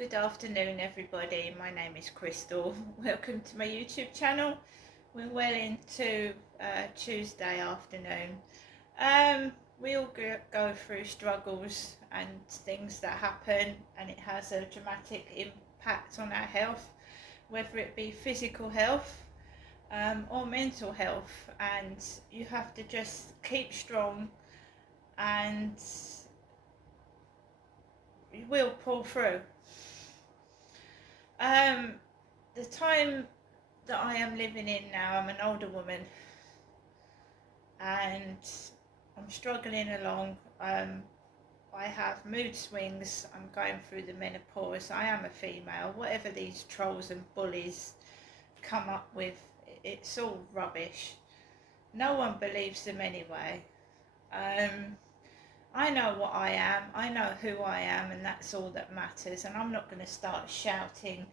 Good afternoon, everybody. My name is Crystal. Welcome to my YouTube channel. We're well into Tuesday afternoon. We all go through struggles and things that happen, and it has a dramatic impact on our health, whether it be physical health or mental health. And you have to just keep strong, and you will pull through. The time that I am living in now, I'm an older woman and I'm struggling along. I have mood swings, I'm going through the menopause, I am a female. Whatever these trolls and bullies come up with, it's all rubbish. No one believes them anyway. I know what I am, I know who I am, and that's all that matters. And I'm not going to start shouting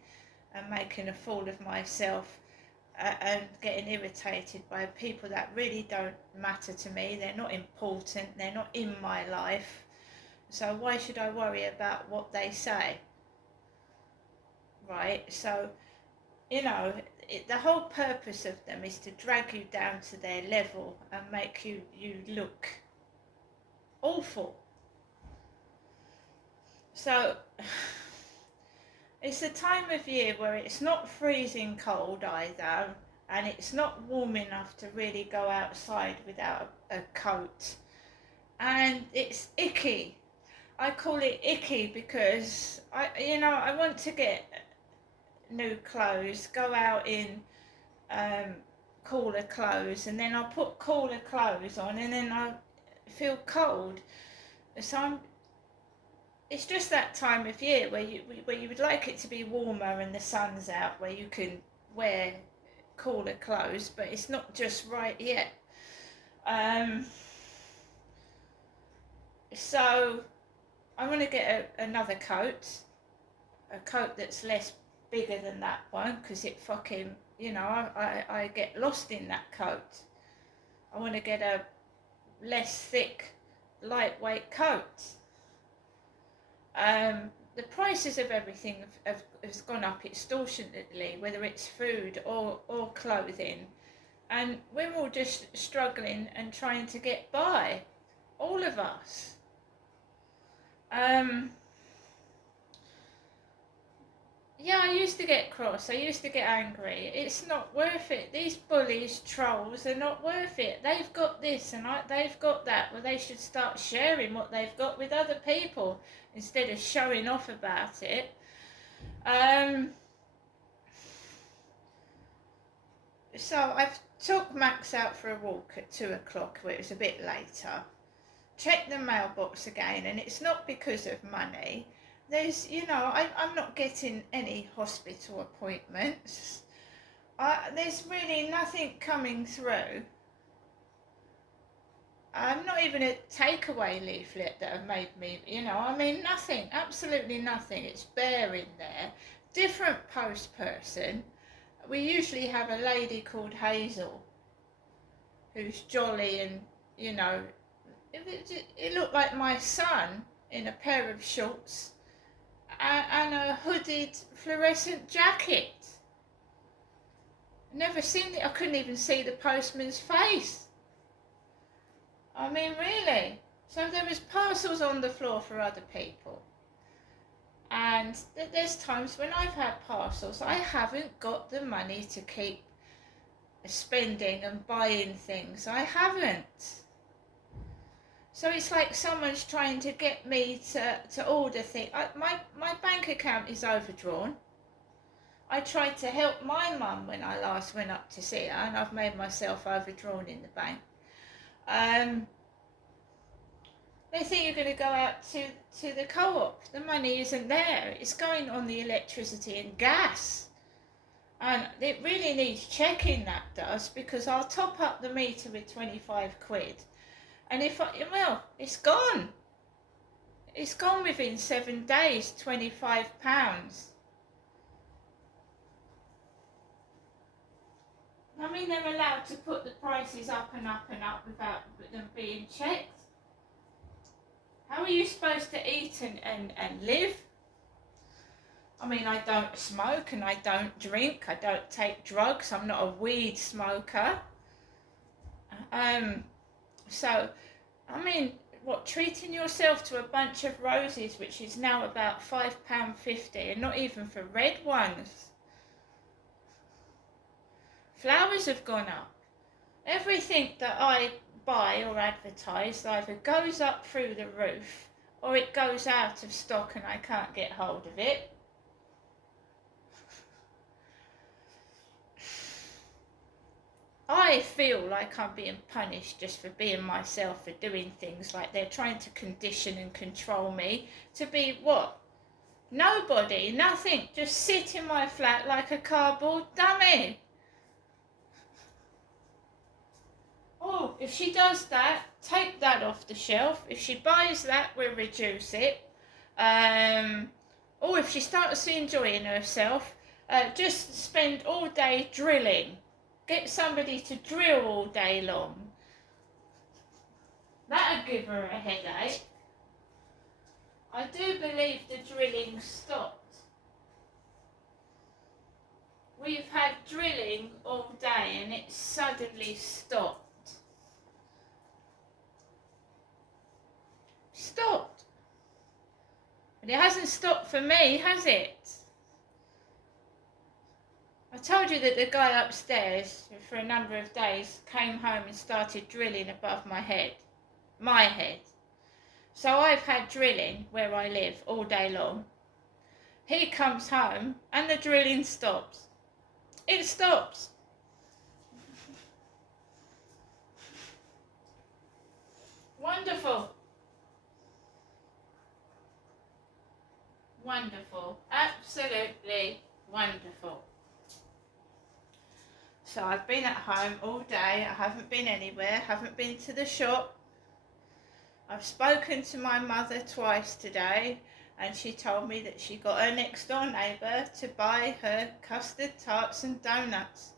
and making a fool of myself and getting irritated by people that really don't matter to me. They're not important, they're not in my life, so why should I worry about what they say, right? So, you know, the whole purpose of them is to drag you down to their level and make you look awful. So it's a time of year where it's not freezing cold either, and it's not warm enough to really go outside without a coat, and it's icky. I call it icky because I want to get new clothes, go out in cooler clothes, and then I put cooler clothes on, and then I feel cold. So it's just that time of year where you would like it to be warmer and the sun's out, where you can wear cooler clothes, but it's not just right yet. So I want to get another coat, a coat that's less bigger than that one, because it fucking, I get lost in that coat. I want to get a less thick, lightweight coat. The prices of everything has gone up extortionately, whether it's food or clothing, and we're all just struggling and trying to get by, all of us. Yeah, I used to get cross, I used to get angry. It's not worth it. These bullies, trolls, are not worth it. They've got this and they've got that. Well, they should start sharing what they've got with other people instead of showing off about it. So I've took Max out for a walk at 2 o'clock, where it was a bit later. Checked the mailbox again, and it's not because of money. There's, I'm not getting any hospital appointments. There's really nothing coming through. Not even a takeaway leaflet that have made me, nothing, absolutely nothing. It's bare in there. Different post person. We usually have a lady called Hazel, who's jolly and, it looked like my son in a pair of shorts and a hooded fluorescent jacket. Never seen it. I couldn't even see the postman's face. I mean, really. So there was parcels on the floor for other people. And there's times when I've had parcels, I haven't got the money to keep spending and buying things. I haven't. So it's like someone's trying to get me to order things. My bank account is overdrawn. I tried to help my mum when I last went up to see her, and I've made myself overdrawn in the bank. They think you're going to go out to the co-op. The money isn't there. It's going on the electricity and gas. And it really needs checking, that does, because I'll top up the meter with 25 quid. And it's gone. It's gone within 7 days, £25. I mean, they're allowed to put the prices up and up and up without them being checked. How are you supposed to eat and live? I mean, I don't smoke and I don't drink. I don't take drugs. I'm not a weed smoker. Um, so, I mean, what, treating yourself to a bunch of roses, which is now about £5.50, and not even for red ones. Flowers have gone up. Everything that I buy or advertise either goes up through the roof or it goes out of stock and I can't get hold of it. I feel like I'm being punished just for being myself, for doing things like they're trying to condition and control me to be what? Nobody, nothing, just sit in my flat like a cardboard dummy. Oh, if she does that, take that off the shelf. If she buys that, we'll reduce it. Or if she starts enjoying herself, just spend all day drilling. Get somebody to drill all day long. That'd give her a headache. I do believe the drilling stopped. We've had drilling all day and it suddenly stopped. Stopped. But it hasn't stopped for me, has it? I told you that the guy upstairs, for a number of days, came home and started drilling above my head. My head. So I've had drilling where I live all day long. He comes home and the drilling stops. It stops. Wonderful. Wonderful. Absolutely wonderful. So I've been at home all day. I haven't been anywhere. Haven't been to the shop. I've spoken to my mother twice today and she told me that she got her next door neighbour to buy her custard tarts and donuts.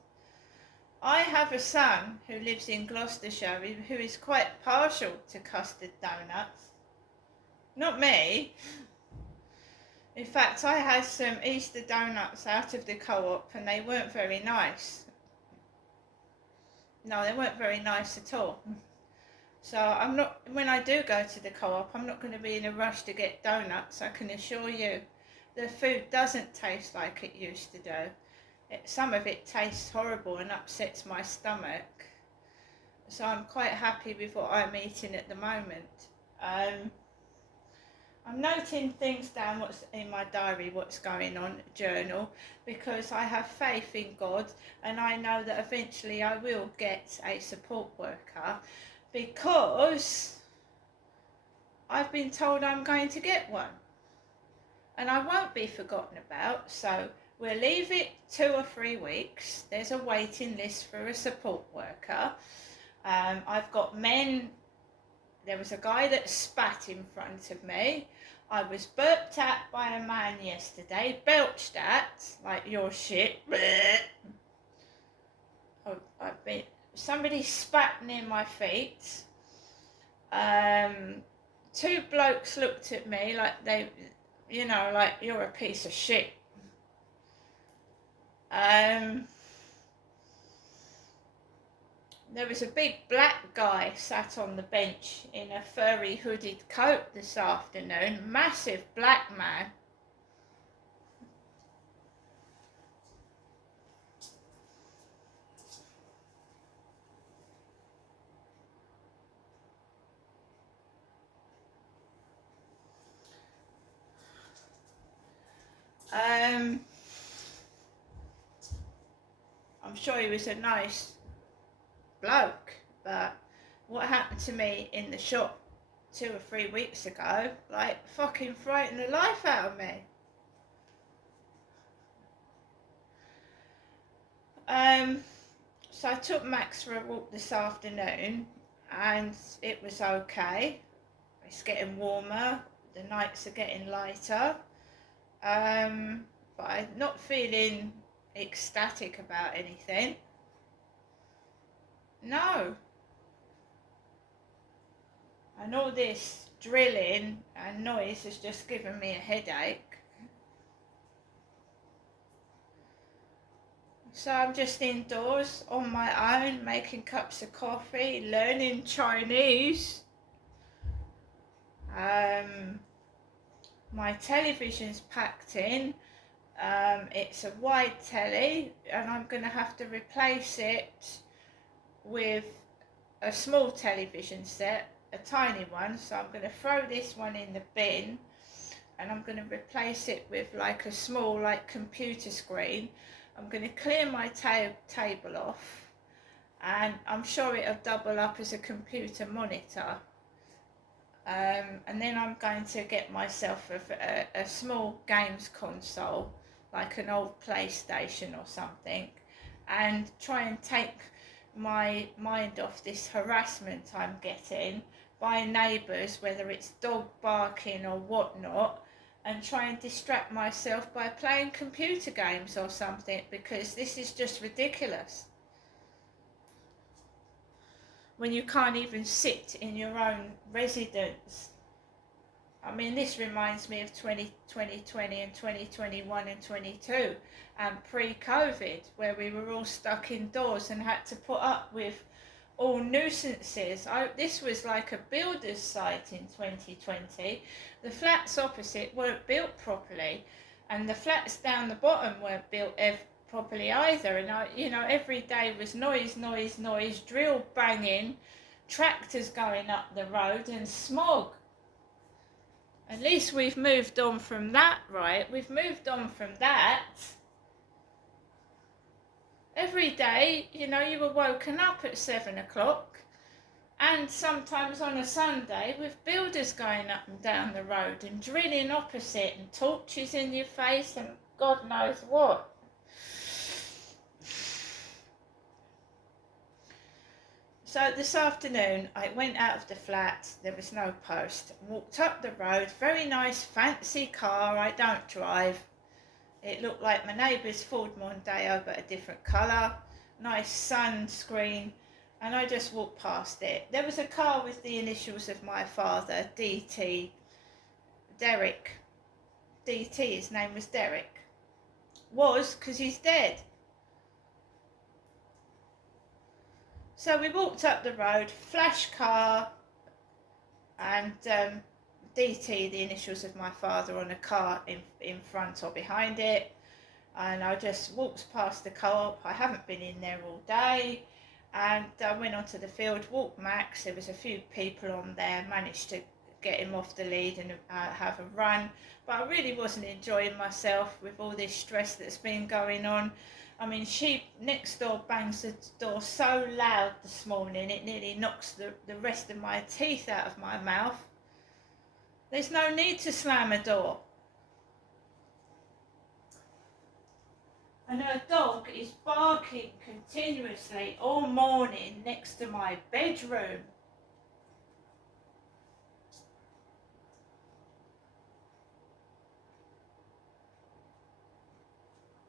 I have a son who lives in Gloucestershire who is quite partial to custard donuts. Not me. In fact, I had some Easter donuts out of the co-op and they weren't very nice. No, they weren't very nice at all. So I'm not, when I do go to the co-op, I'm not going to be in a rush to get donuts, I can assure you. The food doesn't taste like it used to do. Some of it tastes horrible and upsets my stomach. So I'm quite happy with what I'm eating at the moment. I'm noting things down what's in my diary, what's going on, journal, because I have faith in God and I know that eventually I will get a support worker because I've been told I'm going to get one and I won't be forgotten about. So we'll leave it 2 or 3 weeks. There's a waiting list for a support worker. I've got men. There was a guy that spat in front of me. I was burped at by a man yesterday, belched at, like your shit. Somebody spat near my feet. 2 blokes looked at me like they, like you're a piece of shit. There was a big black guy sat on the bench in a furry hooded coat this afternoon. Massive black man. I'm sure he was a nice bloke, but what happened to me in the shop 2 or 3 weeks ago, like, fucking frightened the life out of me. So I took Max for a walk this afternoon and it was okay. It's getting warmer, the nights are getting lighter, but I'm not feeling ecstatic about anything. No. And all this drilling and noise has just given me a headache. So I'm just indoors on my own, making cups of coffee, learning Chinese. My television's packed in. It's a wide telly, and I'm going to have to replace it with a small television set, a tiny one. So I'm going to throw this one in the bin, and I'm going to replace it with like a small computer screen. I'm going to clear my table off, and I'm sure it'll double up as a computer monitor. And then I'm going to get myself a small games console, like an old PlayStation or something, and try and take my mind off this harassment I'm getting by neighbours, whether it's dog barking or whatnot, and try and distract myself by playing computer games or something, because this is just ridiculous. When you can't even sit in your own residence. I mean, this reminds me of 2020 and 2021 and 22 and pre-COVID, where we were all stuck indoors and had to put up with all nuisances. This was like a builder's site in 2020. The flats opposite weren't built properly, and the flats down the bottom weren't built properly either. And every day was noise, noise, noise, drill banging, tractors going up the road, and smog. At least we've moved on from that, right? We've moved on from that. Every day, you were woken up at 7 o'clock, and sometimes on a Sunday with builders going up and down the road and drilling opposite and torches in your face and God knows what. So this afternoon I went out of the flat, there was no post, walked up the road, very nice fancy car, I don't drive. It looked like my neighbour's Ford Mondeo but a different colour, nice sunscreen, and I just walked past it. There was a car with the initials of my father, DT, Derek. DT, his name was Derek. Was, because he's dead. So we walked up the road, flash car, and DT, the initials of my father, on a car in front or behind it. And I just walked past the co-op. I haven't been in there all day. And I went onto the field, walked Max. There was a few people on there, managed to get him off the lead and have a run. But I really wasn't enjoying myself with all this stress that's been going on. I mean, she next door bangs the door so loud this morning, it nearly knocks the rest of my teeth out of my mouth. There's no need to slam a door. And her dog is barking continuously all morning next to my bedroom.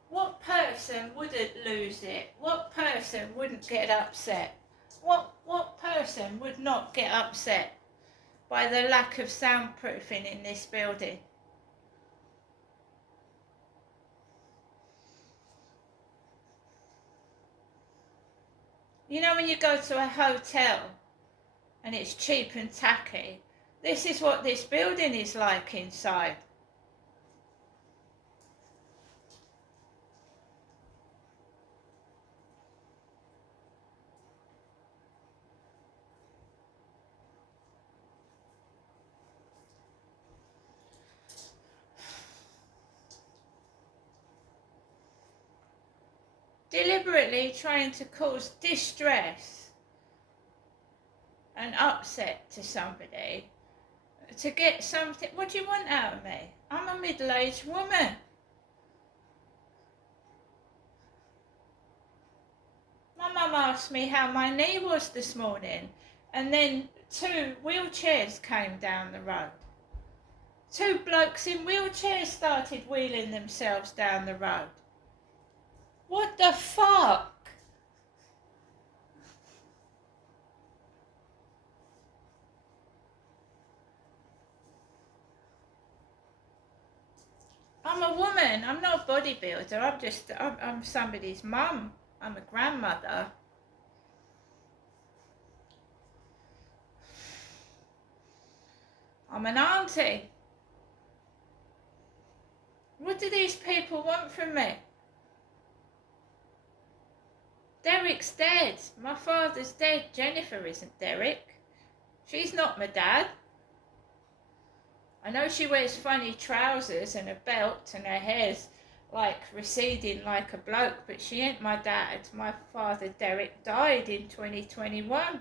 What person wouldn't lose it? What person wouldn't get upset? What person would not get upset by the lack of soundproofing in this building? You know, when you go to a hotel and it's cheap and tacky, this is what this building is like inside. Deliberately trying to cause distress and upset to somebody to get something. What do you want out of me? I'm a middle-aged woman. My mum asked me how my knee was this morning, and then 2 wheelchairs came down the road. 2 blokes in wheelchairs started wheeling themselves down the road. What the fuck? I'm a woman. I'm not a bodybuilder. I'm somebody's mum. I'm a grandmother. I'm an auntie. What do these people want from me? Derek's dead. My father's dead. Jennifer isn't Derek. She's not my dad. I know she wears funny trousers and a belt and her hair's like receding like a bloke, but she ain't my dad. My father Derek died in 2021.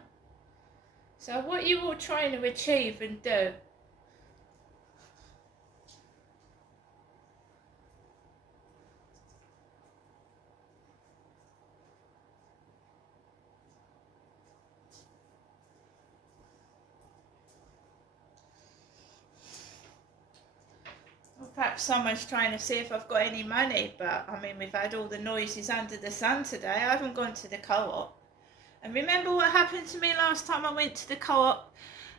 So what are you all trying to achieve and do? Perhaps someone's trying to see if I've got any money, but I mean, we've had all the noises under the sun today. I haven't gone to the co-op. And remember what happened to me last time I went to the co-op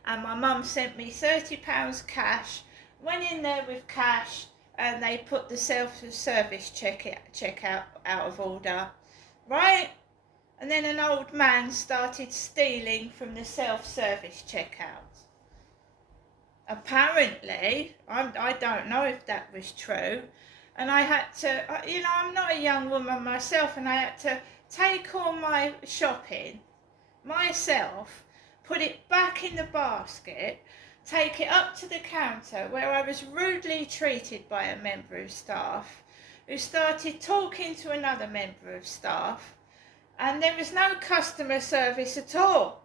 and my mum sent me £30 cash, went in there with cash and they put the self-service checkout out of order, right? And then an old man started stealing from the self-service checkout. Apparently, I don't know if that was true, and I had to, I'm not a young woman myself, and I had to take all my shopping myself, put it back in the basket, take it up to the counter where I was rudely treated by a member of staff who started talking to another member of staff, and there was no customer service at all.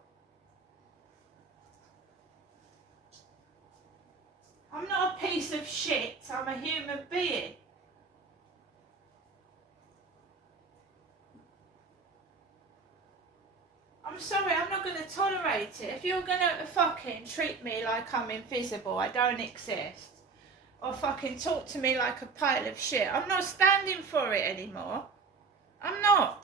I'm not a piece of shit, I'm a human being. I'm sorry, I'm not going to tolerate it. If you're going to fucking treat me like I'm invisible, I don't exist, or fucking talk to me like a pile of shit, I'm not standing for it anymore. I'm not.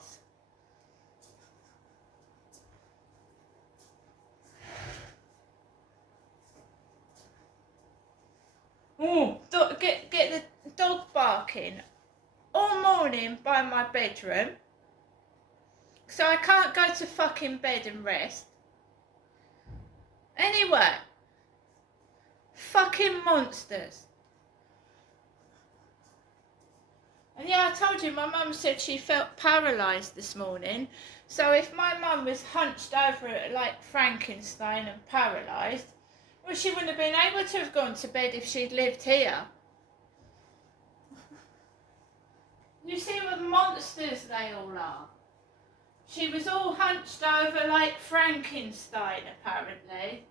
Get the dog barking all morning by my bedroom, so I can't go to fucking bed and rest. Anyway, fucking monsters. And yeah, I told you, my mum said she felt paralysed this morning. So if my mum was hunched over like Frankenstein and paralysed, well, she wouldn't have been able to have gone to bed if she'd lived here. You see what monsters they all are. She was all hunched over like Frankenstein, apparently,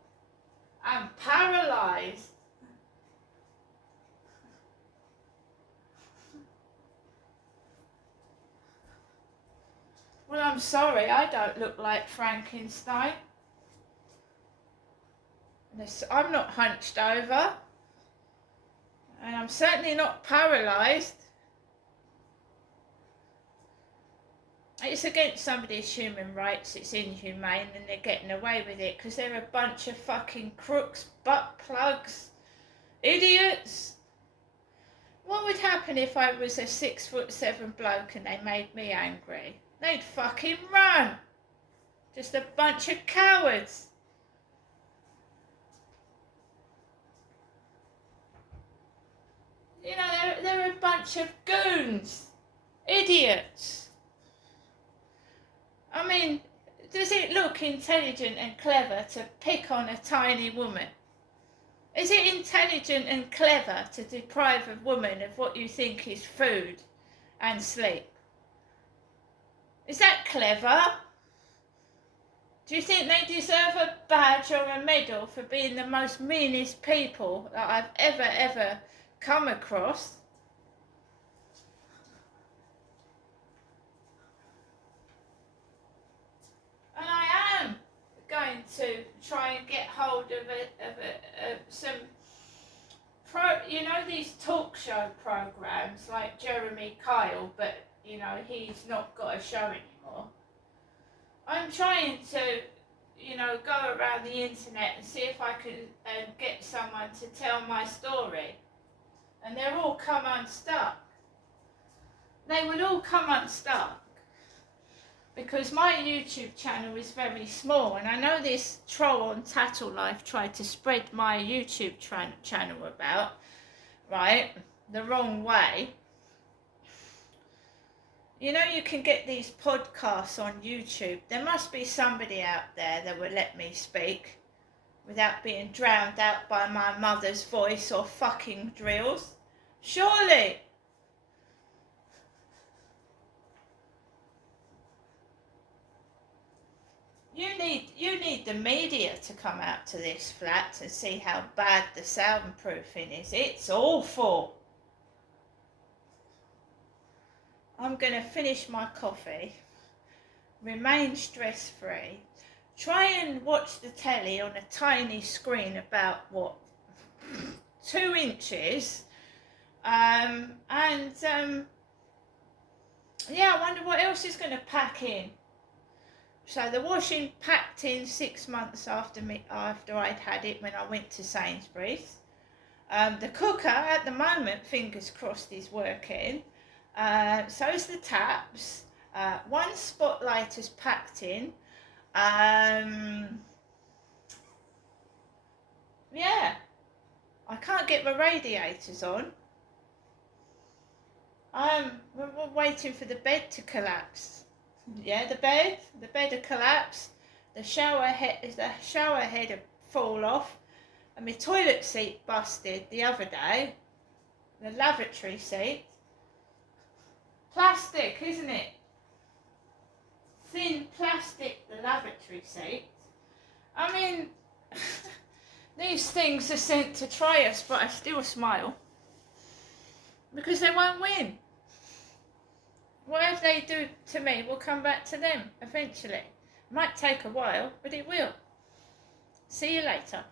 and paralysed. Well, I'm sorry, I don't look like Frankenstein. I'm not hunched over, and I'm certainly not paralysed. It's against somebody's human rights, it's inhumane, and they're getting away with it because they're a bunch of fucking crooks, butt plugs, idiots. What would happen if I was a 6'7" bloke and they made me angry? They'd fucking run. Just a bunch of cowards. You know, they're a bunch of goons, idiots. I mean, does it look intelligent and clever to pick on a tiny woman? Is it intelligent and clever to deprive a woman of what you think is food and sleep? Is that clever? Do you think they deserve a badge or a medal for being the most meanest people that I've ever come across? And I am going to try and get hold of some these talk show programs like Jeremy Kyle, but he's not got a show anymore. I'm trying to go around the internet and see if I can get someone to tell my story and they'll all come unstuck. They will all come unstuck because my YouTube channel is very small, and I know this troll on Tattle Life tried to spread my YouTube channel about, right, the wrong way. You know, you can get these podcasts on YouTube. There must be somebody out there that will let me speak without being drowned out by my mother's voice or fucking drills. Surely. You need the media to come out to this flat to see how bad the soundproofing is. It's awful. I'm going to finish my coffee, remain stress-free, try and watch the telly on a tiny screen about, what, 2 inches, yeah, I wonder what else is going to pack in. So the washing packed in 6 months after I'd had it when I went to Sainsbury's. The cooker at the moment, fingers crossed, is working. So is the taps. 1 spotlight is packed in. Yeah, I can't get my radiators on. We're waiting for the bed to collapse. Yeah, the bed had collapsed. The shower head had fall off, and my toilet seat busted the other day. The lavatory seat. Plastic, isn't it? Thin plastic, the lavatory seat. I mean, these things are sent to try us, but I still smile. Because they won't win. Whatever they do to me will come back to them eventually. It might take a while, but it will. See you later.